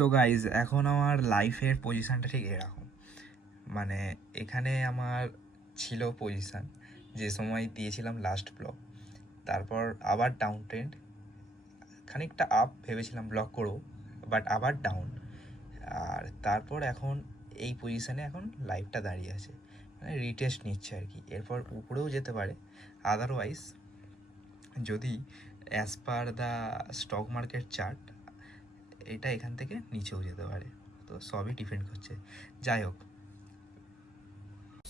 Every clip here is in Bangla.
সো গাইজ এখন আমার লাইফের পজিশানটা ঠিক এরকম, মানে এখানে আমার ছিল পজিশান যে সময় দিয়েছিলাম লাস্ট ব্লগ, তারপর আবার ডাউন ট্রেন্ড, খানিকটা আপ ভেবেছিলাম ব্লগ করবো বাট আবার ডাউন, আর তারপর এখন এই পজিশানে এখন লাইফটা দাঁড়িয়ে আছে, মানে রিটেস্ট নিচ্ছে আর কি। এরপর উপরেও যেতে পারে, আদারওয়াইজ যদি as per the stock market chart এটা এখান থেকে নিচেও যেতে পারে, তো সবই ডিপেন্ড করছে। যাই হোক,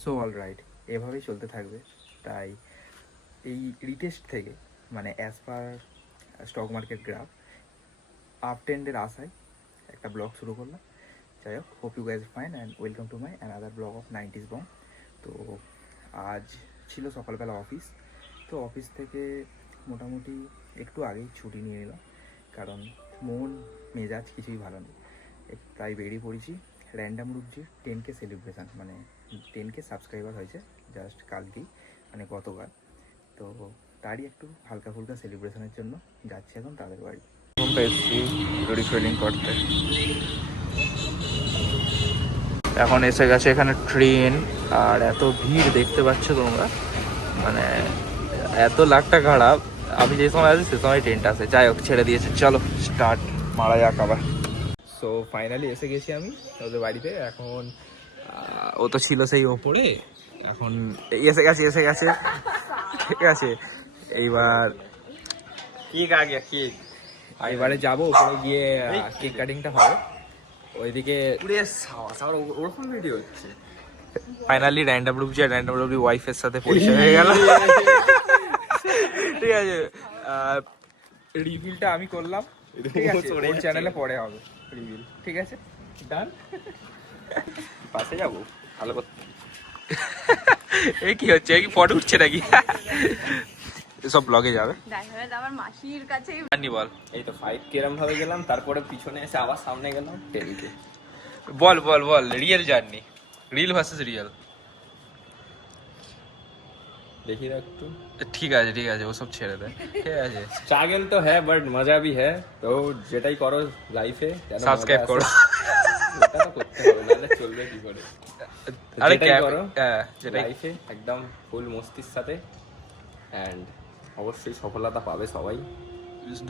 সো অল রাইট, এভাবেই চলতে থাকবে। তাই এই রিটেস্ট থেকে মানে as per stock market graph up ট্রেন্ডের আশায় একটা ব্লগ শুরু করলাম। যাই হোক, hope you guys fine and welcome to my another blog of 90s Bong. তো আজ ছিল সকালবেলা অফিস, তো অফিস থেকে মোটামুটি একটু আগেই ছুটি নিয়ে নিলাম, কারণ মন মেজাজ কিছুই ভালো নেই। তাই বেরিয়ে পড়েছি র্যান্ডাম রূপজির 10K সেলিব্রেশন, মানে 10K সাবস্ক্রাইবার হয়েছে জাস্ট কালকেই, মানে গতকাল। তো তারই একটু হালকা ফুলকা সেলিব্রেশনের জন্য যাচ্ছি এখন তাদের বাড়ি। এসেছি রিফিলিং করতে, এখন এসে গেছে এখানে ট্রেন, আর এত ভিড় দেখতে পাচ্ছ তোমরা, মানে এত লাখটা খারাপ, আমি যে সময় আছি সে সময় ট্রেনটা আসে। যাই হোক, ছেড়ে দিয়েছে, চলো স্টার্ট মারা যাক আবার। সো ফাইনালি এসে গেছি আমি ওদের বাড়িতে। এখন ও তো ছিল সেই ওপরে, এখন এসে গেছে ঠিক আছে। এইবার কেক আগে কেক এবারে যাবো ওপরে গিয়ে কেক কাটিংটা হবে ওইদিকে। ওরকম ভিডিও হচ্ছে। ফাইনালি র্যান্ডম রূপ ওয়াইফের সাথে পরিচয় হয়ে গেল, ঠিক আছে। রিভিলটা আমি করলাম, ঠিক আছে, ওর চ্যানেলে পরে হবে রিভিল, ঠিক আছে, ডান। পাশে যাবো ভালো করতে। এই কি হচ্ছে, এই কি ফটো উঠছে নাকি? সব ব্লগে যাবে। আমার মাসির কাছে বল, এই তো 5 কেরম ভাবে গেলাম, তারপরে পিছনে এসে আবার সামনে গেলাম 10K। বল real journey, reel versus real. দেখি না একটু। ঠিক আছে ওসব ছেড়ে দেয়, ঠিক আছে। স্ট্রাগল তো হ্যাঁ বাট মজা ভি হ্যাঁ, তো যেটাই করো লাইফে সাবস্ক্রাইব করো, এটা তো করতে হবে, নাহলে চলবে কি করে। আরে যেটাই করো যেটাই লাইফে একদম ফুল মস্তির সাথে, এন্ড অবশ্যই সফলতা পাবে সবাই।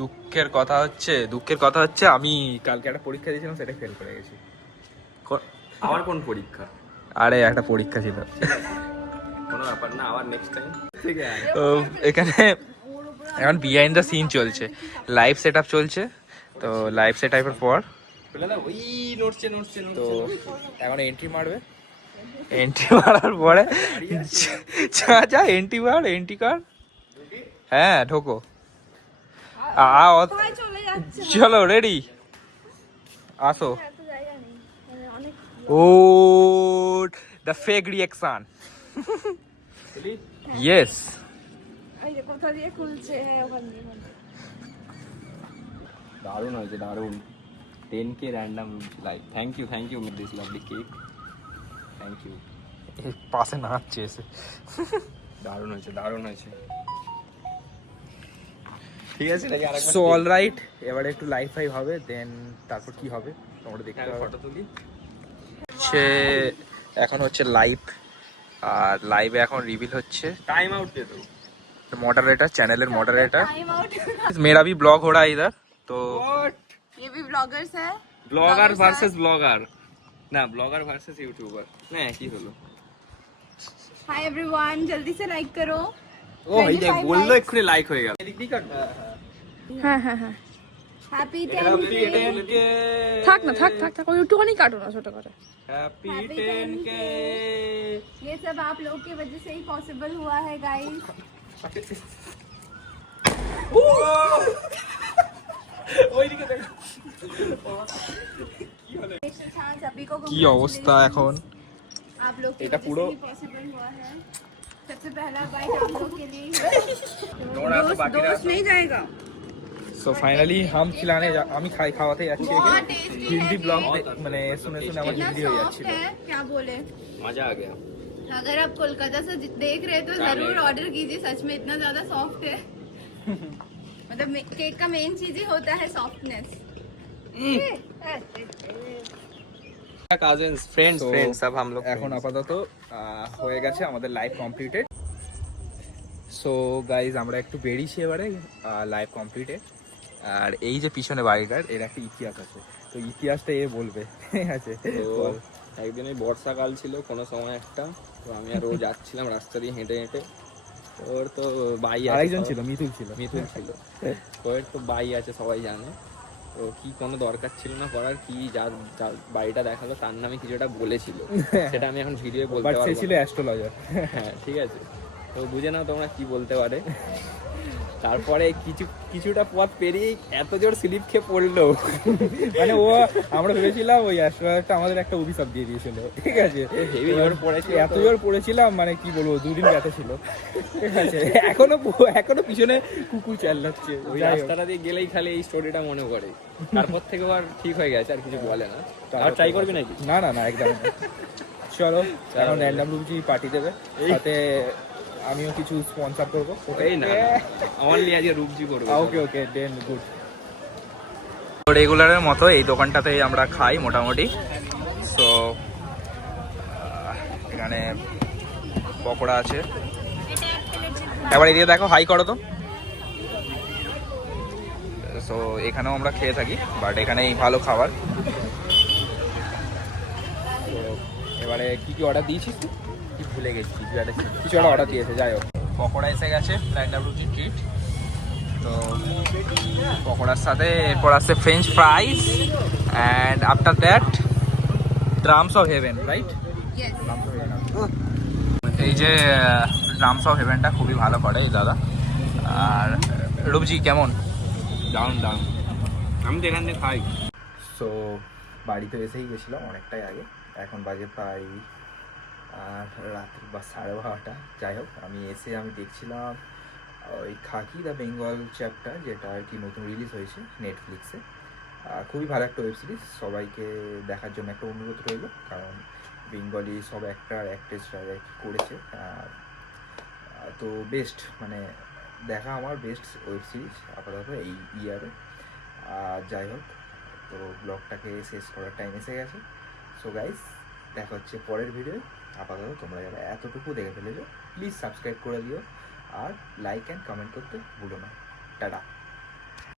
দুঃখের কথা হচ্ছে আমি কালকে একটা পরীক্ষা দিয়েছিলাম, সেটা ফেল করে গেছি। আমার কোন পরীক্ষা? আরে একটা পরীক্ষা ছিল, কোনো ব্যাপার না, আবার নেক্সট টাইম ঠিক আছে। তো এখানে এখন বিহাইন্ড দ্য সিন চলছে, লাইভ সেট আপ চলছে। তো লাইভ সেট আপের পর ওই নড়ছে তো এখন এন্ট্রি মারার পরে যা এন্ট্রি কার, হ্যাঁ ঢোকো, চলো রেডি, আসো। Oh the fake reaction, yes. দারুণ হয়েছে, দারুণ। 10K random live, thank you with this lovely cake, thank you. পাশে নাচছে এসে, দারুণ হয়েছে ঠিক আছে। সো অল রাইট, এবারে একটু লাইভ হবে, দেন তারপর কি হবে তোমরা দেখতে পাবে। ফটো তুলি হচ্ছে এখন হচ্ছে লাইভ, আর লাইভে এখন রিভিল হচ্ছে টাইম আউট দে তো। Moderator, channel moderator. मेरा भी ब्लॉग हो रहा है इधर, तो ये भी ब्लॉगर्स है। ব্লগার ভার্সেস ব্লগার, না ব্লগার ভার্সেস ইউটিউবার, না কি হলো। हाय एवरीवन, जल्दी से लाइक करो। ও এই যে বললো এক্ষুনি লাইক হয়ে গেল। এদিক দিয়ে কাট। हाँ हैप्पी 10K। থাক ওই একটুখানি কাটো না, ছোট করে। Happy 10K। ये सब आप लोग की वजह से ही पॉसिबल हुआ है गाइस। ওইদিকে দেখ কি অবস্থা এখন, आप लोग की এটা वजह পুরো से ही पॉसिबल हुआ है। सबसे पहला बाइट आप लोग के लिए दोस्त नहीं जाएगा। সো ফাইনালি হাম খিলানে আমি খাওয়াতে যাচ্ছি, बहुत टेस्टी হিন্দি है ব্লগ ये। মানে শুনে আমার इतना হিন্দি হয়ে सॉफ्ट যাচ্ছিল। है, क्या बोले। मजा आ गया। अगर आप कोलकाता से देख रहे हैं तो जरूर ऑर्डर कीजिए, सच में इतना ज्यादा सॉफ्ट है। मतलब केक का मेन चीज ही होता है softness. Cousins friends So, friends সব हम लोग এখন আপাতত হয়ে গেছে আমাদের লাইভ কমপ্লিটেড। সো গাইজ আমরা একটু বেরিয়েছি এবারে, লাইভ কমপ্লিটেড। আর এই যে পিছনে বাড়িটার এর একটা ইতিহাস আছে, তো ইতিহাসটা এ বলবে, ঠিক আছে? তো বল। একদিন ওই বর্ষাকাল ছিল কোনো সময় একটা, তো আমি আর ও যাচ্ছিলাম রাস্তা দিয়ে হেঁটে হেঁটে। ওর তো বাই আছে, আরেকজন ছিল, মিতুল ছিল। মিথুন ছিল। ওর তো বাই আছে সবাই জানে। তো কি কোনো দরকার ছিল না করার, কি যার যার বাড়িটা দেখালো তার নামে কিছু একটা বলেছিল, সেটা আমি এখন ভিডিও বলতে বাট সে পারবো ছিল না। অ্যাস্ট্রোলজার। হ্যাঁ ঠিক আছে, তো বুঝে নাও তোমরা কি বলতে পারে। তারপরে কিছুটা পথ পেরিয়ে এত জোর স্লিপ খেয়ে পড়লো, মানে ও, আমরা ভেবেছিলাম ওই অ্যাস্ট্রোলজারটা আমাদের একটা অভিশাপ দিয়ে দিয়েছিল, ঠিক আছে? হেভি জোর পড়েছিল এত জোর পড়েছিলাম, মানে কি বলবো, দুদিন ব্যথা ছিল, ঠিক আছে? এখনো পিছনে কুকুর চালাচ্ছে। ওই রাস্তাটা দিয়ে গেলেই খালি এই স্টোরিটা মনে পড়ে। তারপর থেকে আর ঠিক হয়ে গেছে, আর কিছু বলে না। আর ট্রাই করবি নাকি? না না না, একদম না। চলো এখন র্যান্ডম রুমজি পার্টি দেবে, সাথে আমিও কিছু স্পন্সর করবো। এই না, আমার নিয়ে আজকে রূপজি করবো। ওকে ওকে, দেন গুড। রেগুলারের মতো এই দোকানটাতেই আমরা খাই মোটামুটি। সো এখানে পকোড়া আছে, এবার এদিকে দেখো, হাই করো তো। সো এখানেও আমরা খেয়ে থাকি, বাট এখানে ভালো খাবার। তো এবারে কি কি অর্ডার দিয়েছিস তুই? কি ভুলে গেছি, কিছু একটা অর্ডার দিয়েছে। যাই হোক, পকোড়া এসে গেছে, র্যান্ডম রুটি ট্রিট। তো পকোড়ার সাথে এরপর আসছে French ফ্রাইজ, and after that drums of haven, right? এই যে ড্রামস অফ হেভেনটা খুবই ভালো করে এই দাদা। আর রূপজি কেমন? ডাউন ডাউন, আমি তো এখান থেকে খাই। সো বাড়িতে এসেই গেছিলাম অনেকটাই আগে, এখন বাজে প্রায় রাত্রি বা 12:30। যাই হোক, আমি দেখছিলাম ওই খাকি দ্য বেঙ্গল চ্যাপ্টার, যেটা আর কি নতুন রিলিজ হয়েছে নেটফ্লিক্সে। খুবই ভালো একটা ওয়েব সিরিজ, সবাইকে দেখার জন্য একটা অনুরোধ রইল, কারণ বেঙ্গলি সব অ্যাক্টর অ্যাক্ট্রেসরা আর কি করেছে। তো বেস্ট, মানে দেখা আমার বেস্ট ওয়েব সিরিজ আপাতত এই ইয়ারে। যাই হোক, তো ব্লগটাকে শেষ করার টাইম এসে গেছে। সো গাইস, দেখা হচ্ছে পরের ভিডিও। আপাতত তোমরা যারা এতটুকু দেখে ফেলেছো, প্লিজ সাবস্ক্রাইব করে দিও, আর লাইক অ্যান্ড কমেন্ট করতে ভুলো না। টাটা।